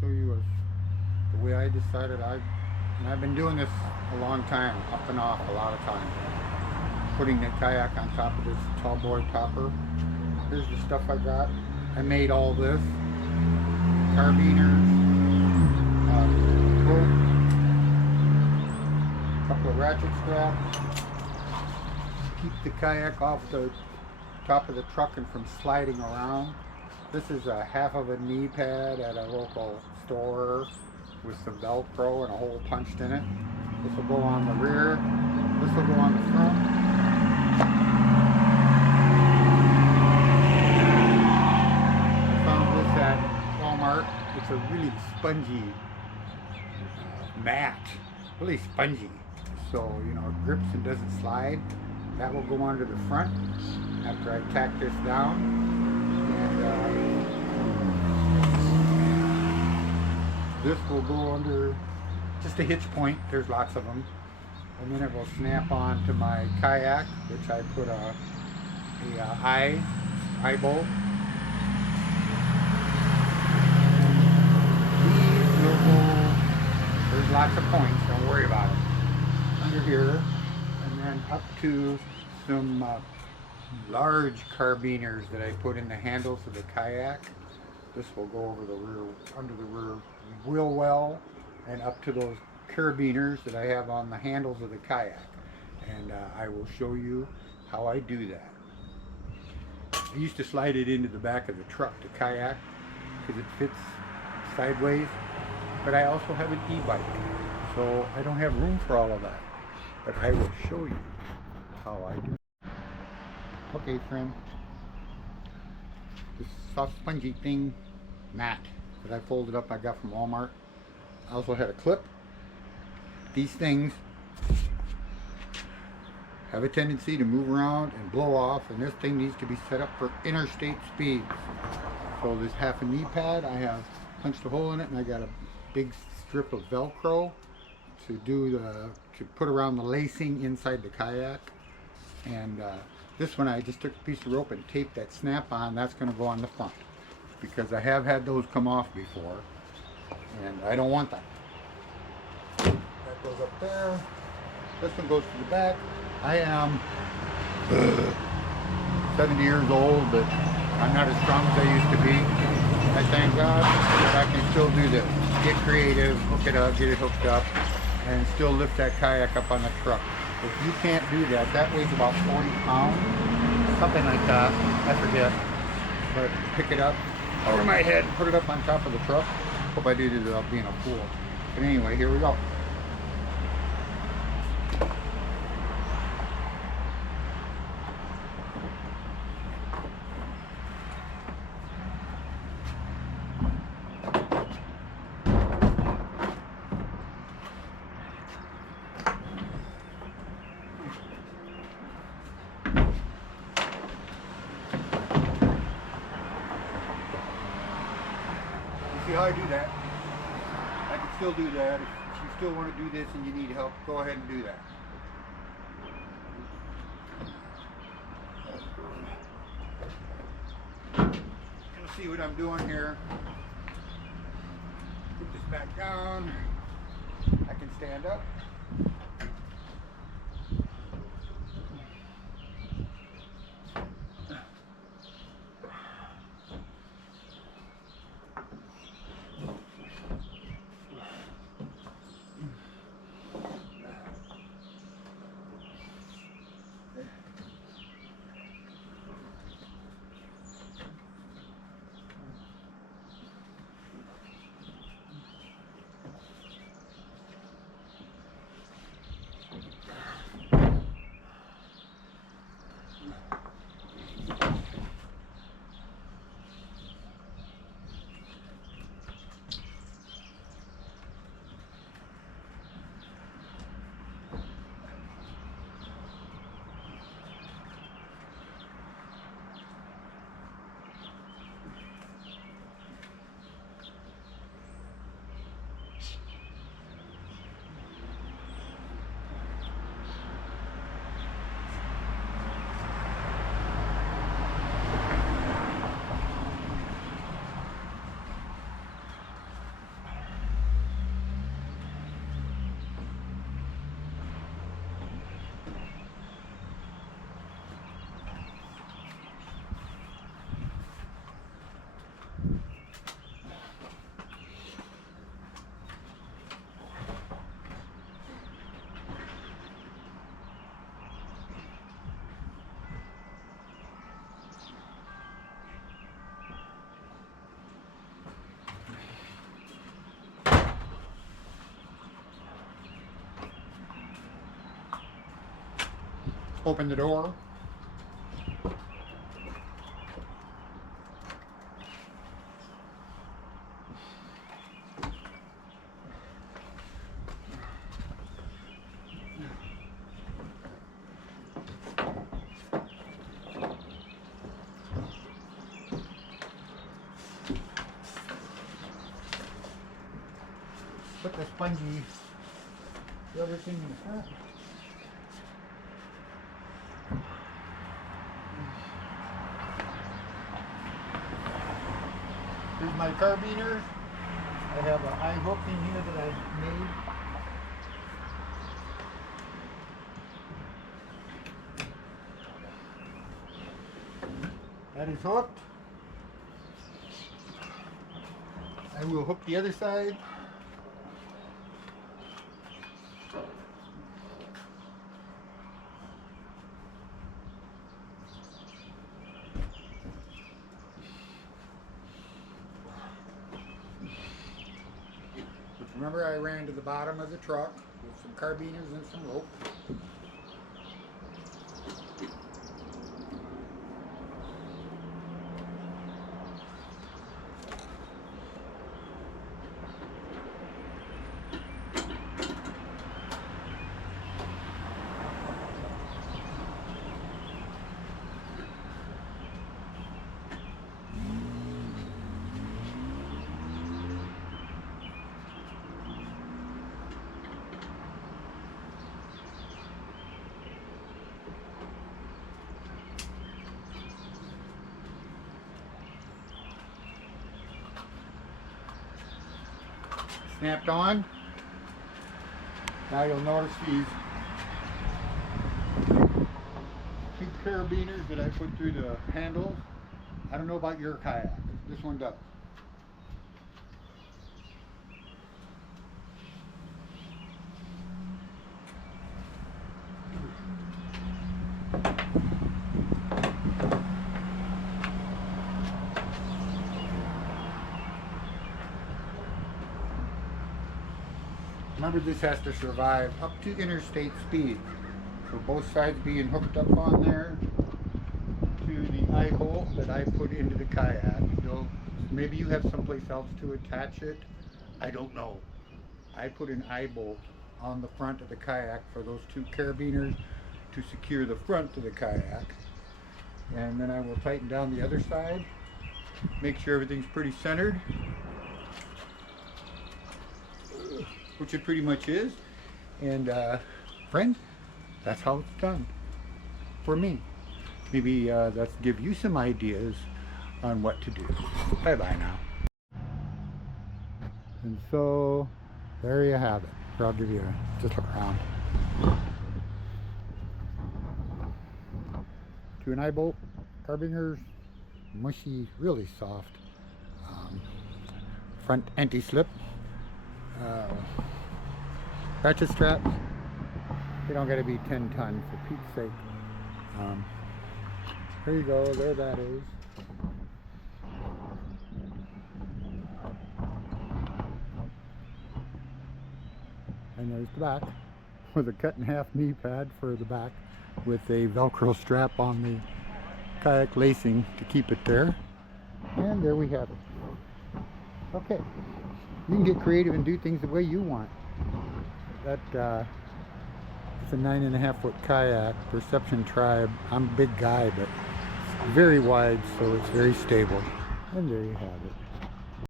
show you is the way I decided and I've been doing this a long time, up and off a lot of times. Putting the kayak on top of this tall boy topper. Here's the stuff I got. I made all this. Carabiners, rope, a couple of ratchet straps. Keep the kayak off the top of the truck and from sliding around. This is a half of a knee pad at a local store with some Velcro and a hole punched in it. This will go on the rear. This will go on the front. I found this at Walmart. It's a really spongy mat. Really spongy. So, you know, it grips and doesn't slide. That will go onto the front after I tack this down. And this will go under just a hitch point. There's lots of them. And then it will snap on to my kayak, which I put a eye bolt. These will go, there's lots of points, don't worry about it. Under here, and then up to some large carabiners that I put in the handles of the kayak. This will go over the rear, under the rear wheel well, and up to those carabiners that I have on the handles of the kayak. And I will show you how I do that. I used to slide it into the back of the truck, the kayak, because it fits sideways. But I also have an e-bike, so I don't have room for all of that. But I will show you how I do it. Okay, friend. This soft spongy thing, mat, that I folded up I got from Walmart. I also had a clip. These things have a tendency to move around and blow off, and this thing needs to be set up for interstate speeds. So this half a knee pad, I have punched a hole in it, and I got a big strip of Velcro to put around the lacing inside the kayak. And this one I just took a piece of rope and taped that snap on. That's going to go on the front because I have had those come off before, and I don't want that. That goes up there. This one goes to the back. I am 70 years old, but I'm not as strong as I used to be. I thank God that I can still do this. Get creative, hook it up, get it hooked up, and still lift that kayak up on the truck. If you can't do that, that weighs about 40 pounds, something like that, I forget. But pick it up over my head, put it up on top of the truck. Hope I did it without being a fool. But anyway, here we go. See how I do that? I can still do that. If you still want to do this and you need help, go ahead and do that. You'll see what I'm doing here. Put this back down. I can stand up. open the door. Put the spongy rubber thing in the front. Here's my carabiners. I have an eye hook in here that I made. That is hooked. I will hook the other side. Remember, I ran to the bottom of the truck with some carabiners and some rope. Snapped on. Now you'll notice these two carabiners that I put through the handles. I don't know about your kayak. This one does. Remember, this has to survive up to interstate speed. So both sides being hooked up on there to the eye bolt that I put into the kayak. Maybe you have someplace else to attach it. I don't know. I put an eye bolt on the front of the kayak for those two carabiners to secure the front of the kayak. And then I will tighten down the other side. Make sure everything's pretty centered, which it pretty much is. And friends, that's how it's done for me. Maybe that's give you some ideas on what to do. Bye bye now. And so there you have it. Here, I'll give you just look around. To an eye bolt, carabiners, mushy, really soft. Front anti-slip. Ratchet straps. They don't got to be 10 ton for Pete's sake. There you go. There that is. And there's the back with a cut in half knee pad for the back with a Velcro strap on the kayak lacing to keep it there. And there we have it. Okay. You can get creative and do things the way you want. That it's a 9.5 foot kayak, Perception Tribe. I'm a big guy, but it's very wide, so it's very stable. And there you have it.